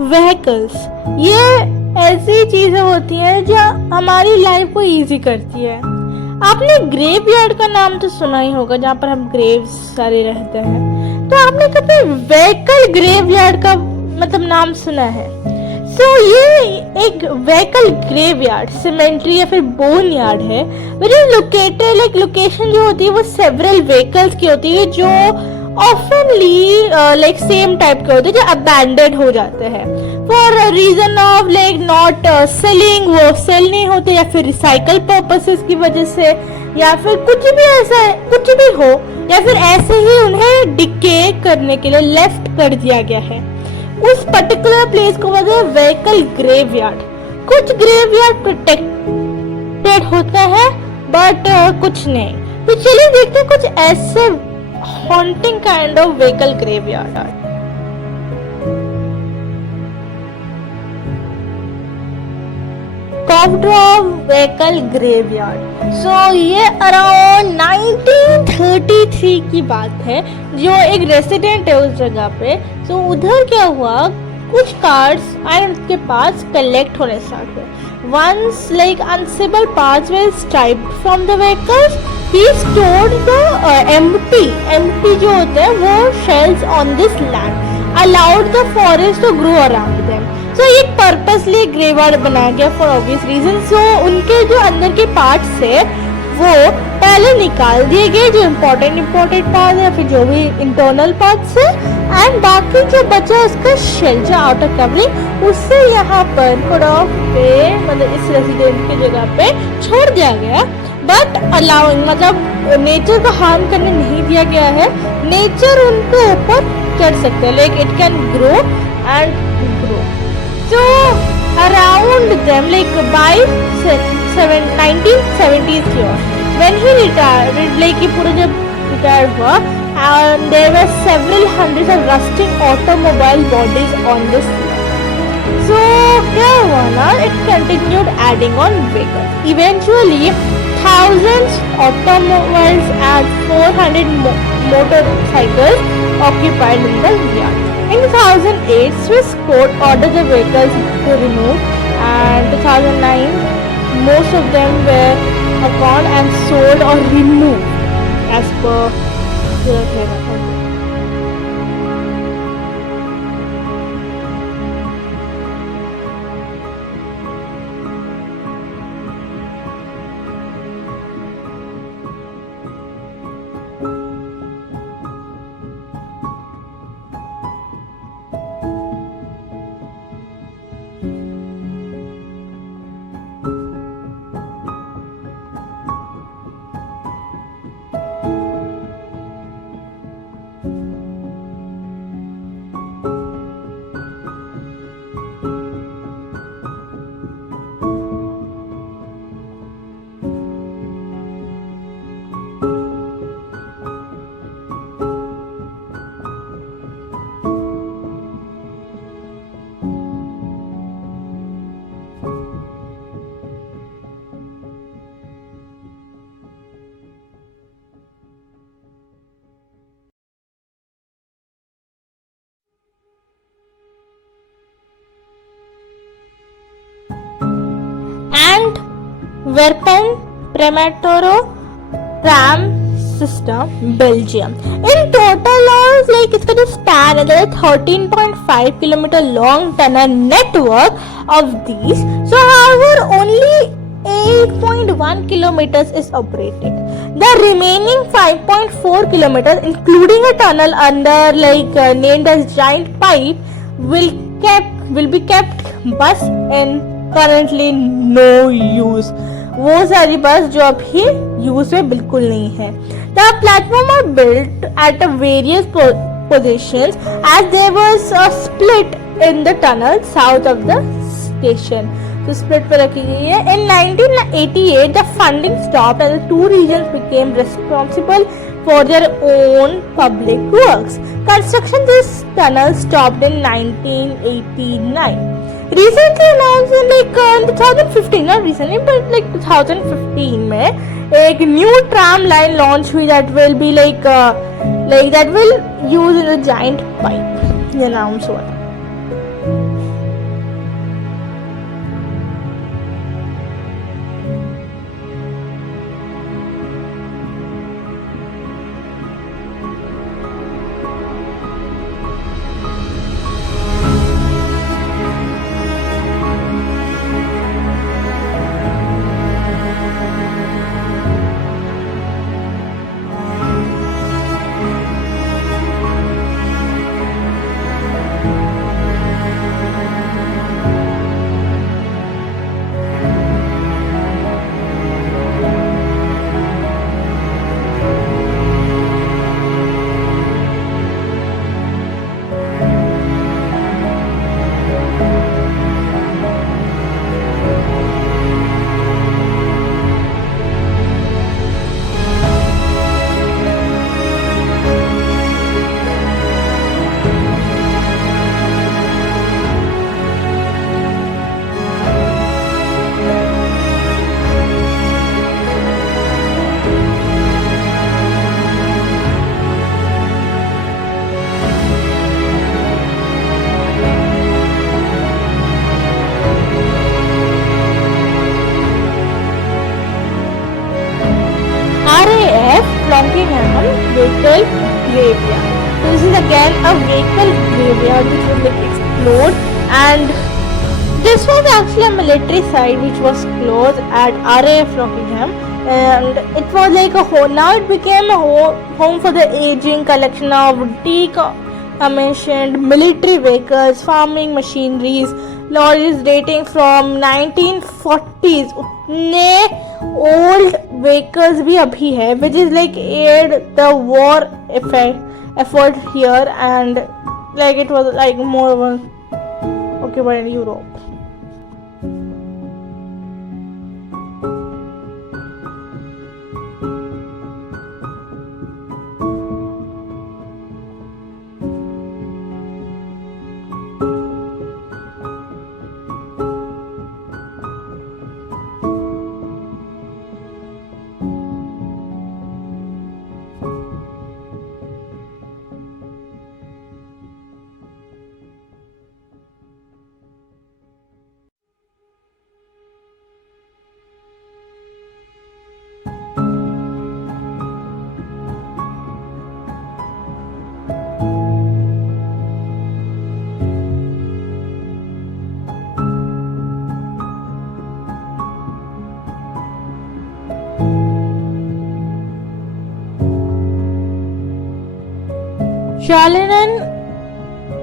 Vehicles, ये ऐसी चीजें होती हैं जो हमारी लाइफ को इजी करती है। आपने ग्रेवयार्ड का नाम तो सुना ही होगा, जहाँ पर हम ग्रेव्स सारे रहते हैं। तो आपने कभी व्हीकल ग्रेवयार्ड का मतलब नाम सुना है? ये एक व्हीकल ग्रेवयार्ड, सिमेंट्री या फिर बोन यार्ड है, which is located, like location जो होती है वो सेवरल व्हीकल्स की होती है जो ऑफनली लाइक सेम टाइप के होते हैं, जो अबैंडेड हो जाते हैं for reason of like not selling, वो सेल नहीं होते, या फिर रिसाइकल पर्पसेस की वजह से, या फिर कुछ भी ऐसा कुछ भी हो, या फिर ऐसे ही उन्हें डिके करने के लिए लेफ्ट कर दिया गया है। उस पर्टिकुलर प्लेस को बोलते हैं व्हीकल ग्रेवयार्ड। कुछ ग्रेवयार्ड प्रोटेक्टेड होता है बट कुछ नहीं। तो चलिए देखते हैं कुछ ऐसे haunting kind of vehicle graveyard. कॉवड्रॉव व्हीकल ग्रेवयार्ड। ये अराउंड 1933 की बात है, जो एक रेसिडेंट है उस जगह पे। उधर क्या हुआ, कुछ कार्ड्स आए उनके पास कलेक्ट होने स्टार्ट हुए। Once like unusable parts were stripped from the vehicles, he stored the empty जो होते हैं वो shells on this land, allowed the forest to grow around them. ये पर्पसली ग्रेवयार्ड बनाया गया फॉर ऑब्वियस रीजन। उनके जो अंदर के पार्ट्स है वो पहले निकाल दिए गए, जो इम्पोर्टेंट पार्ट या फिर जो भी इंटरनल पार्ट्स है, एंड बाकी जो बचा उसका शेल, जो आउटर कवरिंग, उससे यहाँ पर पे मतलब इस रेसिडेंट की जगह पे छोड़ दिया गया, बट अलाउइंग मतलब नेचर को हार्म करने नहीं दिया गया है। नेचर उनके ऊपर चढ़ सकता है, like it can grow and grow. Around them, like by 1970s year, when he retired, like he पूरा जब retired हुआ, and there were several hundreds of rusting automobile bodies on this land. क्या हुआ ना, it continued adding on vehicles. Eventually, thousands automobiles and 400 motorcycles occupied in the yard. In 2008, Swiss court ordered the vehicles to remove, and 2009, most of them were found and sold or removed as per the authority. Werpen Prematoro tram system, Belgium. In total, like इसका जो span है 13.5 kilometer long tunnel network of these. However, only 8.1 kilometers is operated. The remaining 5.4 kilometers, including a tunnel under named as Giant Pipe, will be kept bus in currently no use. वो सारी बस जो अभी use में बिल्कुल नहीं है। The platform are built at a various positions as there was a split in the tunnel south of the station. split पे रखी गई है। In 1988 the funding stopped and the two regions became responsible for their own public works. Construction this tunnel stopped in 1989. Recently announced in 2015, not recently but 2015 में एक new tram line launch हुई that will be that will use the Giant Pipe. ये announce हुआ था। Rockingham Vehicle Graveyard. So this is again a vehicle graveyard which was like explored, and this was actually a military site which was closed at RAF Rockingham, and it was like a home. Now it became a home for the aging collection of decommissioned military vehicles, farming machineries, lorries dating from 1940s. उतने old vehicles भी अभी है, which is like aid the war effort here, and like it was like more of a occupied Europe. Chalenen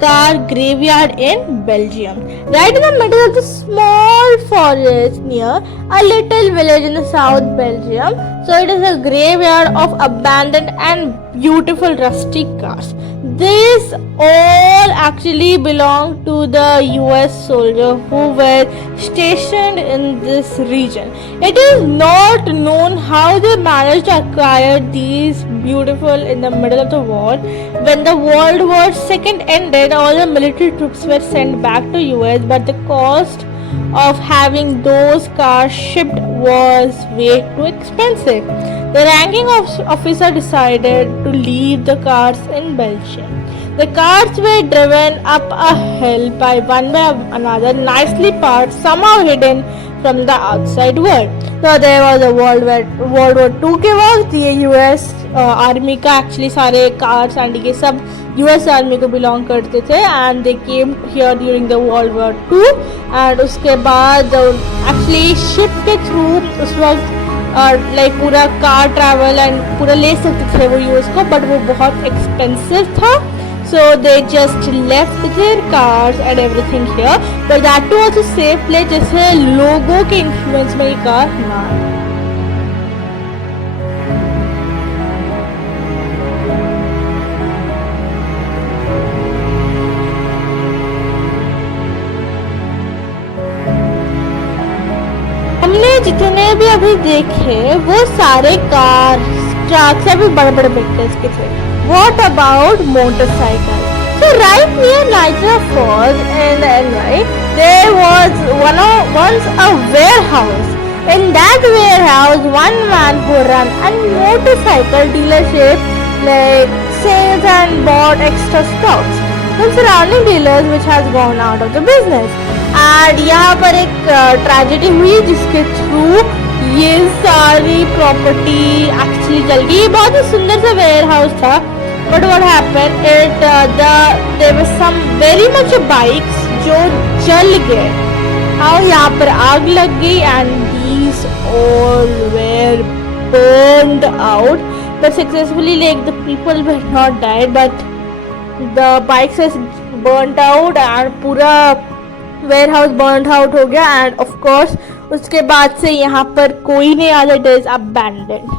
car graveyard in Belgium. Right in the middle of the small forest near a little village in the South Belgium. So it is a graveyard of abandoned and beautiful rustic cars. These all actually belong to the US soldiers who were stationed in this region. It is not known how they managed to acquire these beautiful in the middle of the war. When the World War II ended, all the military troops were sent back to US, but the cost of having those cars shipped was way too expensive. The ranking officer decided to leave the cars in Belgium. The cars were driven up a hill by one by another, nicely parked, somehow hidden from the outside world. So there was a World War II के वक्त ये US army का actually सारे cars and ये सब US army को belong करते थे, and they came here during the world war two, एंड उसके बाद एक्चुअली शिप के थ्रू उस वक्त लाइक पूरा कार ट्रैवल एंड पूरा ले सकते थे वो यूएस को, बट वो बहुत एक्सपेंसिव था. So they just left their cars and everything here, but that too also safe place जैसे लोगों के influence में ये कार ना है. हमने जितने भी अभी देखे वो सारे कार ट्रक से भी बड़े बड़े व्हीकल्स के थे. What about motorcycle? So right near Niagara Falls in Illinois, there was once a warehouse. In that warehouse, one man who ran a motorcycle dealership like sales and bought extra stocks from surrounding dealers, which has gone out of the business. And यहाँ पर एक tragedy हुई जिसके through ये सारी property actually जल गई. ये बहुत ही सुंदर सा वेयर हाउस था, but what happened there were some very much bikes जो जल गए. और यहाँ पर आग लग गई and these all were burned out, but successfully like the people were not died, but the bikes was burnt out and पूरा warehouse burnt out हो गया. and of course उसके बाद से यहाँ पर कोई नहीं आता, it is abandoned.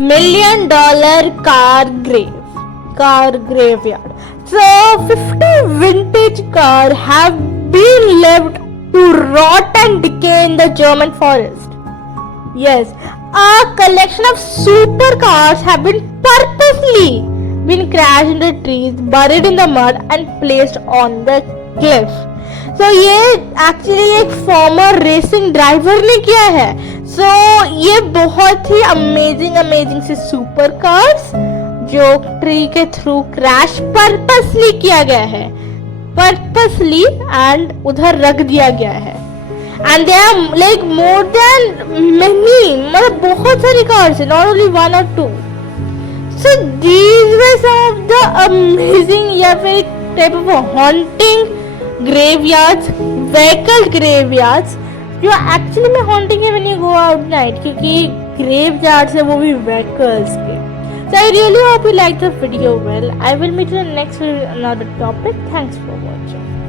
$1 million car graveyard. So 50 vintage cars have been left to rot and decay in the German forest. Yes, a collection of supercars have been purposely crashed into trees, buried in the mud and placed on the cliff. So ये actually एक farmer racing driver ने किया है. सो ये बहुत ही amazing से super cars जो tree के थ्रू क्रैश पर्पसली किया गया है, पर्पसली एंड उधर रख दिया गया है. And they are like more than many, मतलब बहुत सारी कार्स है, not only 1 or 2. So these were some of the amazing या फिर type of haunting graveyards, vehicle graveyards जो actually में haunting है when you go out night, क्योंकि graveyards है वो भी vehicles के. So I really hope you like the video well. I will meet you in the next video with another topic. Thanks for watching.